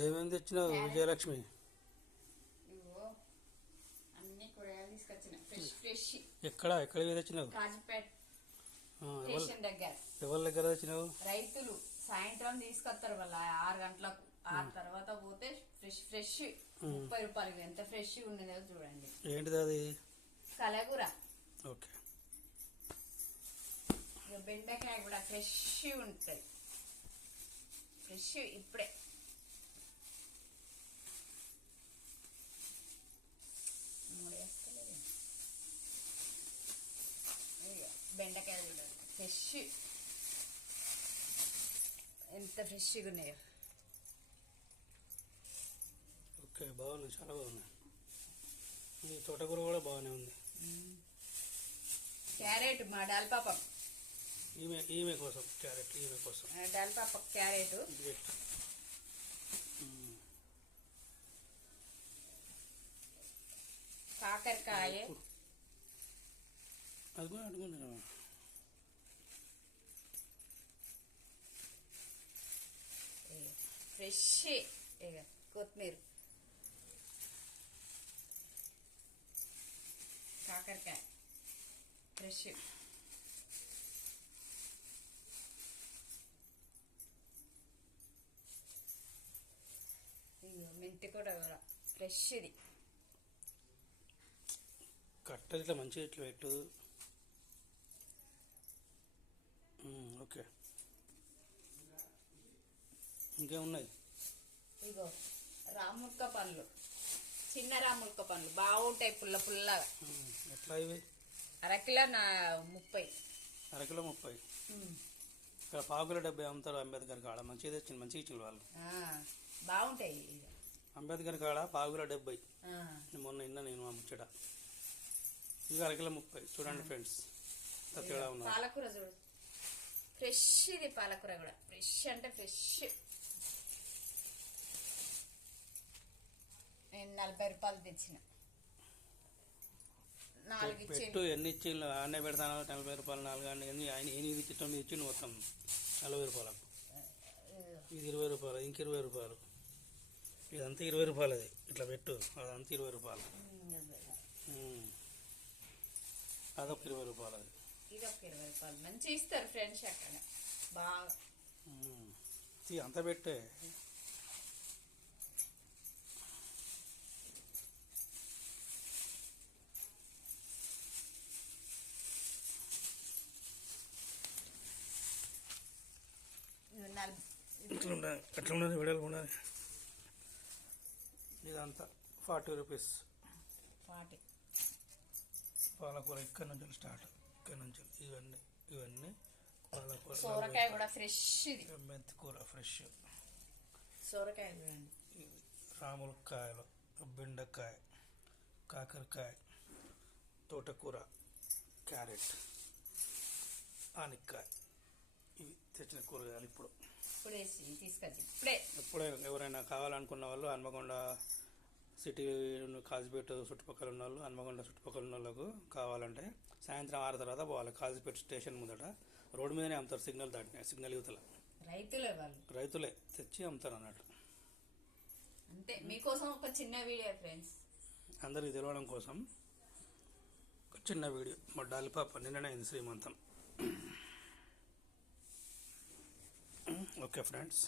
ఏమేమి తెచ్చినావు విజయలక్ష్మి? ఇవో అన్ని కూరగాయలు తీసుకొచ్చిన ఫ్రెష్ ఎక్కడ తెచ్చినావు? కాజీపేట స్టేషన్ దగ్గర. ఎవరి దగ్గర తెచ్చినావు? రైతులు సాయంత్రం తీసుకొస్తారు వాళ్ళ 6 గంటలకు. ఆ తర్వాత పోతే ఫ్రెష్ 30 రూపాయలు. ఎంత ఫ్రెష్ ఉన్నదో చూడండి. ఏంటిది అది? కలగూర. ఓకే. బెండకాయ కూడా ఫ్రెష్ ఉంటుంది. ఫ్రెష్ ఇప్పుడే. బెండకాయ చూడండి ఫ్రెష్, ఎంత ఫ్రెష్గా ఉన్నాయో. ఓకే, బాగున్నాయి, చాలా బాగున్నాయి. ఈ తోటకూర కూడా బాగానే ఉంది. క్యారెట్ మా డాల్పాప ఈమె కోసం క్యారెట్, ఈమె కోసం డాల్పాప క్యారెట్. కాకరకాయ అది కూడా అడుగుంది. ఫ్రెష్ కొత్తిమీర, కాకరకాయ ఫ్రెష్. మెంతి కూడా ఫ్రెష్. ఇది కట్టలు ఇట్లా మంచిగా ఇట్లా పెట్టు. ఓకే, ఇంకేమున్నాయి? ఇగో రాముక్క పండ్లు, చిన్న రాముక్క పండ్లు బాగుంటాయి, పుల్లగా. ఎట్లా ఇవి? అరకిలో 30. అరకిలో 30. ఇక్కడ పావుకిలో 70 అమ్ముతారు అంబేద్కర్ కాడ. మంచిగా తెచ్చింది, మంచిగా ఇచ్చింది వాళ్ళు. బాగుంటాయి. అంబేద్కర్ కాడ పావుకిలో 70. మొన్న నేను ఆ ముచ్చట. ఇది అరకిలో 30. చూడండి ఫ్రెండ్స్, తేడా ఉన్నా. పాలకూర చూడు ఫ్రెష్. ఇది పాలకూర కూడా ఫ్రెష్ అంటే ఫ్రెష్. నేను 40 రూపాయలు తెచ్చిన. 4 పెట్టు. ఎన్ని ఇచ్చి ఆనే పెడతాను? 40 రూపాయలు 4 అన్ని. ఆయన 8 ఇచ్చి 9 ఇచ్చి మొత్తం 40 రూపాయలకు. ఇది 20 రూపాయలు, ఇంక 20 రూపాయలు. ఇదంతా 20 రూపాయలు. అది ఇట్లా పెట్టు, అదంతా 20 రూపాయలు. అదొక 20 రూపాయలు. అది ఇదొక 20 రూపాయలు. మంచిగా ఇస్తారు ఫ్రెండ్స్ అక్కడ బాగా. అంతా పెట్టే. ఎట్లా ఉన్నది? విడలు ఉన్నది. ఇదంతా 40 రూపీస్. పాలకూర ఇక్కడ నుంచి స్టార్ట్. ఇక్కడ నుంచి ఇవన్నీ పాలకూర. సోరకాయ కూడా ఫ్రెష్. మెంతి కూర ఫ్రెష్. సోరకాయ చూడండి. రాములకాయలు, బెండకాయ, కాకరకాయ, తోటకూర, క్యారెట్, ఆనిక్కాయ. ఇవి తెచ్చిన కూరగాయలు. ఇప్పుడే ఎవరైనా కావాలనుకున్న వాళ్ళు హన్మకొండ సిటీ, కాజీపేట చుట్టుపక్కల ఉన్న వాళ్ళు, హన్మకొండ చుట్టుపక్కల ఉన్న వాళ్ళకు కావాలంటే సాయంత్రం 6 తర్వాత పోవాలి. కాజీపేట స్టేషన్ ముందట రోడ్డు మీదనే అమ్ముతారు. సిగ్నల్ దాటిన సిగ్నల్ యువతల రైతులే తెచ్చి అమ్ముతారు అన్నట్టు. అంతే. మీకోసం ఒక చిన్న వీడియో ఫ్రెండ్స్, అందరికి తెలవడం కోసం ఒక చిన్న వీడియో. మా డాలిపాప నిన్ననే అయింది శ్రీమంతం. Okay friends.